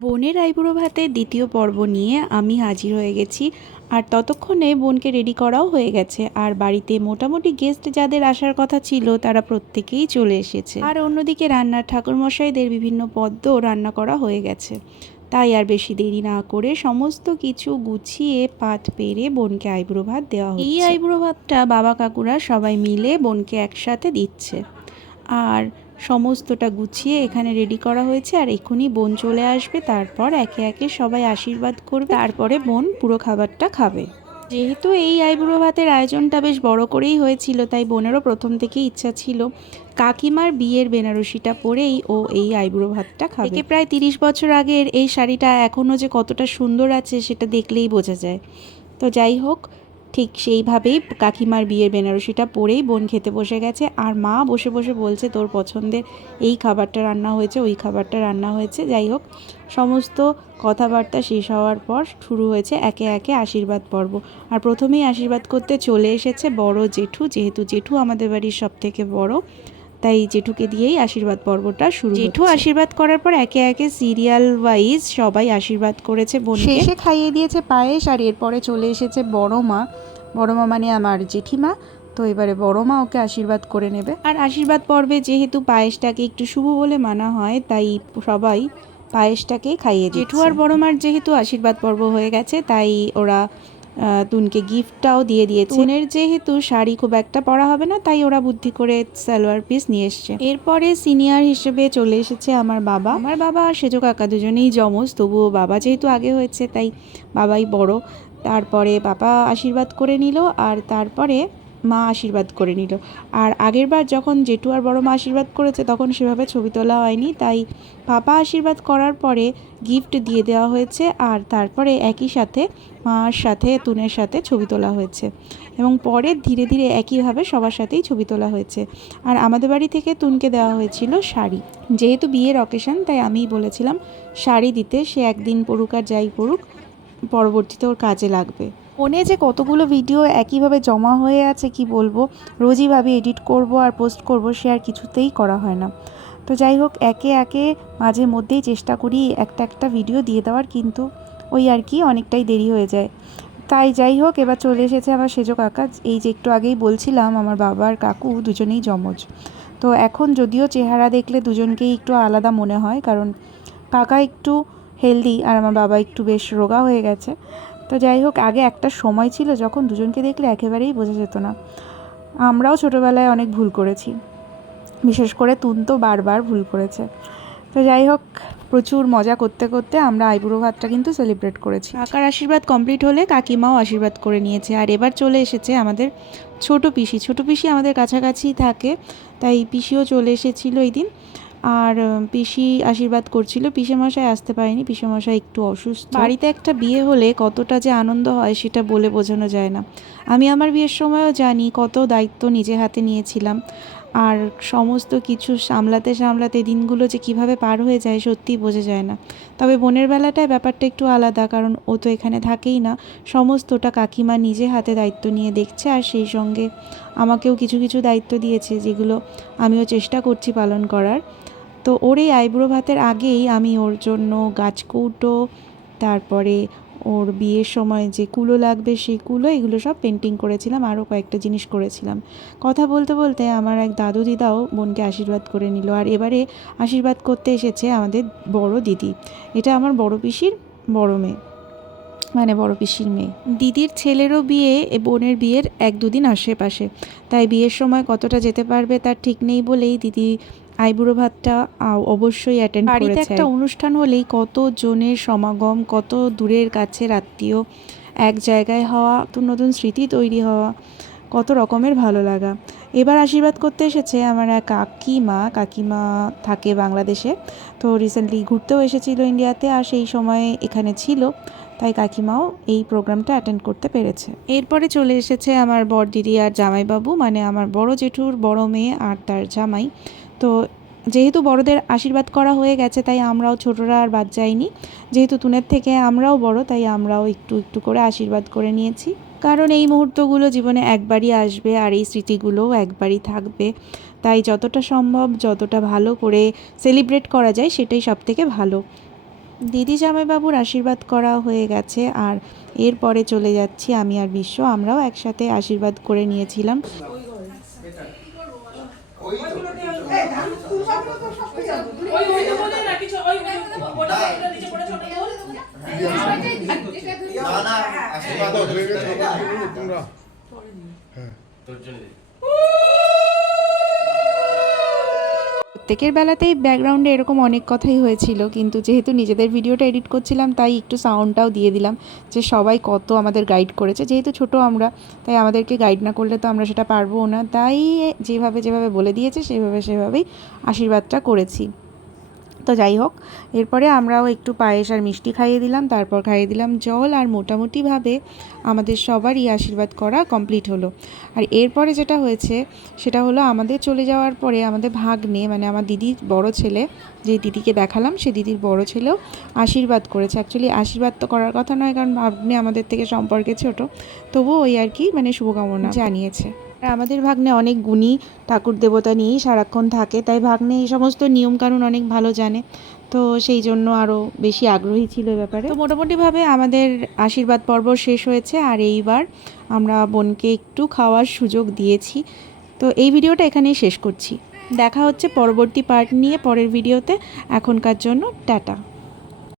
বোনের আইবুড়ো ভাতের দ্বিতীয় পর্ব নিয়ে আমি হাজির হয়ে গেছি। আর ততক্ষণে বোনকে রেডি করাও হয়ে গেছে। আর বাড়িতে মোটামুটি গেস্ট যাদের আসার কথা ছিল তারা প্রত্যেকেই চলে এসেছে। আর অন্যদিকে রান্নার ঠাকুরমশাইদের বিভিন্ন পদ্য রান্না করা হয়ে গেছে। তাই আর বেশি দেরি না করে সমস্ত কিছু গুছিয়ে পাত পেরে বোনকে আইবুড়ো ভাত দেওয়া হচ্ছে। এই আইবুড়ো ভাতটা বাবা কাকুরা সবাই মিলে বোনকে একসাথে দিচ্ছে। আর সমস্তটা গুছিয়ে এখানে রেডি করা হয়েছে। আর এক্ষুনি বোন চলে আসবে, তারপর একে একে সবাই আশীর্বাদ করবে, তারপরে বোন পুরো খাবারটা খাবে। যেহেতু এই আইবুড়ো ভাতের আয়োজনটা বেশ বড় করেই হয়েছিল, তাই বোনেরও প্রথম থেকেই ইচ্ছা ছিল কাকিমার বিয়ের বেনারসিটা পরেই ও এই আইবুড়ো ভাতটা খাবে। একে প্রায় 30 বছর আগের এই শাড়িটা এখনও যে কতটা সুন্দর আছে সেটা দেখলেই বোঝা যায়। তো যাই হোক, ঠিক সেইভাবেই কাকিমার বিয়ের বেনারসিটা পরেই বোন খেতে বসে গেছে। আর মা বসে বসে বলছে তোর পছন্দের এই খাবারটা রান্না হয়েছে, ওই খাবারটা রান্না হয়েছে। যাই হোক, সমস্ত কথাবার্তা শেষ হওয়ার পর শুরু হয়েছে একে একে আশীর্বাদ পর্ব। আর প্রথমেই আশীর্বাদ করতে চলে এসেছে বড় জেঠু। যেহেতু জেঠু আমাদের বাড়ির সব থেকে বড়, তাই জেঠুকে দিয়েই আশীর্বাদ পর্বটা শুরু। জেঠু আশীর্বাদ করার পর একে একে সিরিয়াল ওয়াইজ সবাই আশীর্বাদ করেছে বোনকে। শেষে খাইয়ে দিয়েছে পায়েস। আর এরপরে চলে এসেছে বড় মা। বড় মা মানে আমার জেঠিমা। তো এবারে বড় মা ওকে আশীর্বাদ করে নেবে। আর আশীর্বাদ পর্বে যেহেতু পায়েসটাকে একটু শুভ বলে মানা হয়, তাই সবাই পায়েসটাকেই খাইয়ে দিচ্ছে। জেঠু আর বড় মার যেহেতু আশীর্বাদ পর্ব হয়ে গেছে, তাই ওরা তুনকে গিফটটাও দিয়ে দিয়েছে। তুনের যেহেতু শাড়ি খুব একটা পরা হবে না, তাই ওরা বুদ্ধি করে সালোয়ার পিস নিয়ে এসছে। এরপরে সিনিয়র হিসেবে চলে এসেছে আমার বাবা। আমার বাবা আর সেজো কাকা দুজনেই যমজ, তবুও বাবা যেহেতু আগে হয়েছে তাই বাবাই বড়। তারপরে বাবা আশীর্বাদ করে নিল, আর তারপরে মা আশীর্বাদ করে নিল। আর আগেরবার যখন জেঠু আর বড় মা আশীর্বাদ করেছে তখন সেভাবে ছবি তোলা হয়নি, তাই পাপা আশীর্বাদ করার পরে গিফট দিয়ে দেওয়া হয়েছে। আর তারপরে একই সাথে মার সাথে তুনের সাথে ছবি তোলা হয়েছে, এবং পরে ধীরে ধীরে একইভাবে সবার সাথেই ছবি তোলা হয়েছে। আর আমাদের বাড়ি থেকে তুনকে দেওয়া হয়েছিল শাড়ি। যেহেতু বিয়ের অকেশন, তাই আমিই বলেছিলাম শাড়ি দিতে। সে একদিন পড়ুক আর যাই পড়ুক, পরবর্তীতে ওর কাজে লাগবে। ফোনে যে কতগুলো ভিডিও একইভাবে জমা হয়ে আছে কি বলবো, রোজই ভাবি এডিট করব আর পোস্ট করব, সে আর কিছুতেই করা হয় না। তো যাই হোক, একে একে মাঝে মধ্যেই চেষ্টা করি একটা একটা ভিডিও দিয়ে দেওয়ার, কিন্তু ওই আর কি অনেকটাই দেরি হয়ে যায়। তাই যাই হোক, এবার চলে এসেছে আমার সেজো কাকা। এই যে একটু আগেই বলছিলাম আমার বাবার কাকু দুজনেই যমজ। তো এখন যদিও চেহারা দেখলে দুজনকেই একটু আলাদা মনে হয়, কারণ কাকা একটু হেলদি আর আমার বাবা একটু বেশ রোগা হয়ে গেছে। তো যাই হোক, আগে একটা সময় ছিল যখন দুজনকে দেখলে একেবারেই বোঝা যেত না। আমরাও ছোটোবেলায় অনেক ভুল করেছি, বিশেষ করে তুন তো বারবার ভুল করেছে। তো যাই হোক, প্রচুর মজা করতে করতে আমরা আইবুড়ো ভাতটা কিন্তু সেলিব্রেট করেছি। কাকার আশীর্বাদ কমপ্লিট হলে কাকিমাও আশীর্বাদ করে নিয়েছে। আর এবার চলে এসেছে আমাদের ছোট পিসি। ছোট পিসি আমাদের কাছাকাছি থাকে, তাই পিসিও চলে এসেছিলো এই দিন। আর পিসি আশীর্বাদ করছিল। পিসেমশাই আসতে পারেনি, পিসেমশাই একটু অসুস্থ। বাড়িতে একটা বিয়ে হলে কতটা যে আনন্দ হয় সেটা বলে বোঝানো যায় না। আমি আমার বিয়ের সময়ও জানি কত দায়িত্ব নিজে হাতে নিয়েছিলাম। আর সমস্ত কিছু সামলাতে সামলাতে দিনগুলো যে কিভাবে পার হয়ে যায় সত্যিই বোঝা যায় না। তবে বোনের বেলাটায় ব্যাপারটা একটু আলাদা, কারণ ও তো এখানে থাকেই না। সমস্তটা কাকিমা নিজে হাতে দায়িত্ব নিয়ে দেখছে, আর সেই সঙ্গে আমাকেও কিছু কিছু দায়িত্ব দিয়েছে, যেগুলো আমিও চেষ্টা করছি পালন করার। তো ওর এই আইবুড়ো ভাতের আগেই আমি ওর জন্য গাছকৌটো, তারপরে ওর বিয়ের সময় যে কুলো লাগবে সেই কুলো, এগুলো সব পেন্টিং করেছিলাম। আরও কয়েকটা জিনিস করেছিলাম। কথা বলতে বলতে আমার এক দাদু দিদাও বোনকে আশীর্বাদ করে নিল। আর এবারে আশীর্বাদ করতে এসেছে আমাদের বড় দিদি। এটা আমার বড় পিসির বড় মেয়ে, মানে বড় পিসির মেয়ে। দিদির ছেলেরও বিয়ে বোনের বিয়ের 1-2 দিন আশেপাশে, তাই বিয়ের সময় কতটা যেতে পারবে তার ঠিক নেই বলেই দিদি আইবুড়ো ভাতটা অবশ্যই অ্যাটেন্ড করেছে। বাড়িতে একটা অনুষ্ঠান হলেই কত জনের সমাগম, কত দূরের কাছের আত্মীয় এক জায়গায় হওয়া, নতুন নতুন স্মৃতি তৈরি হওয়া, কত রকমের ভালো লাগা। এবার আশীর্বাদ করতে এসেছে আমার এক কাকিমা থাকে বাংলাদেশে। তো রিসেন্টলি ঘুরতেও এসেছিল ইন্ডিয়াতে, আর সেই সময় এখানে ছিল, তাই কাকিমাও এই প্রোগ্রামটা অ্যাটেন্ড করতে পেরেছে। এরপরে চলে এসেছে আমার বড় দিদি আর জামাইবাবু, মানে আমার বড় জেঠুর বড় মেয়ে আর তার জামাই। তো যেহেতু বড়দের আশীর্বাদ করা হয়ে গেছে, তাই আমরাও ছোটরা আর বাদ যাইনি। যেহেতু তুনের থেকে আমরাও বড়, তাই আমরাও একটু একটু করে আশীর্বাদ করে নিয়েছি। কারণ এই মুহূর্তগুলো জীবনে একবারই আসবে, আর এই স্মৃতিগুলোও একবারই থাকবে। তাই যতটা সম্ভব, যতটা ভালো করে সেলিব্রেট করা যায় সেটাই সব থেকে ভালো। দিদি জামাইবাবুর আশীর্বাদ করা হয়ে গেছে, আর এরপরে চলে যাচ্ছি আমি আর বিশ্ব, আমরাও একসাথে আশীর্বাদ করে নিয়েছিলাম। প্রত্যেকের বেলাতেই ব্যাকগ্রাউন্ডে এরকম অনেক কথাই হয়েছিল, কিন্তু যেহেতু নিজেদের ভিডিওটা এডিট করছিলাম তাই একটু সাউন্ডটাও দিয়ে দিলাম, যে সবাই কত আমাদের গাইড করেছে। যেহেতু ছোট আমরা, তাই আমাদেরকে গাইড না করলে তো আমরা সেটা পারবো না, তাই যেভাবে যেভাবে বলে দিয়েছে সেভাবেই আশীর্বাদটা করেছি। তো যাই হোক, এরপরে আমরাও একটু পায়েস আর মিষ্টি খাইয়ে দিলাম, তারপর খাইয়ে দিলাম জল, আর মোটামুটিভাবে আমাদের সবারই আশীর্বাদ করা কমপ্লিট হলো। আর এরপরে যেটা হয়েছে সেটা হলো, আমাদের চলে যাওয়ার পরে আমাদের ভাগ্নে, মানে আমার দিদির বড় ছেলে, যে দিদিকে দেখালাম সে দিদির বড় ছেলেও আশীর্বাদ করেছে। অ্যাকচুয়ালি আশীর্বাদ তো করার কথা নয়, কারণ ভাগ্নে আমাদের থেকে সম্পর্কে ছোট, তবুও ওই আর কি মানে শুভকামনা জানিয়েছে। আর আমাদের ভাগ্নে অনেক গুণী ঠাকুর দেবতা নিয়েই সারাক্ষণ থাকে, তাই ভাগ্নে এই সমস্ত নিয়মকানুন অনেক ভালো জানে, তো সেই জন্য আরও বেশি আগ্রহী ছিল এ ব্যাপারে। তো মোটামুটিভাবে আমাদের আশীর্বাদ পর্ব শেষ হয়েছে, আর এইবার আমরা বোনকে একটু খাওয়ার সুযোগ দিয়েছি। তো এই ভিডিওটা এখানেই শেষ করছি, দেখা হচ্ছে পরবর্তী পার্ট নিয়ে পরের ভিডিওতে। এখনকার জন্য টাটা।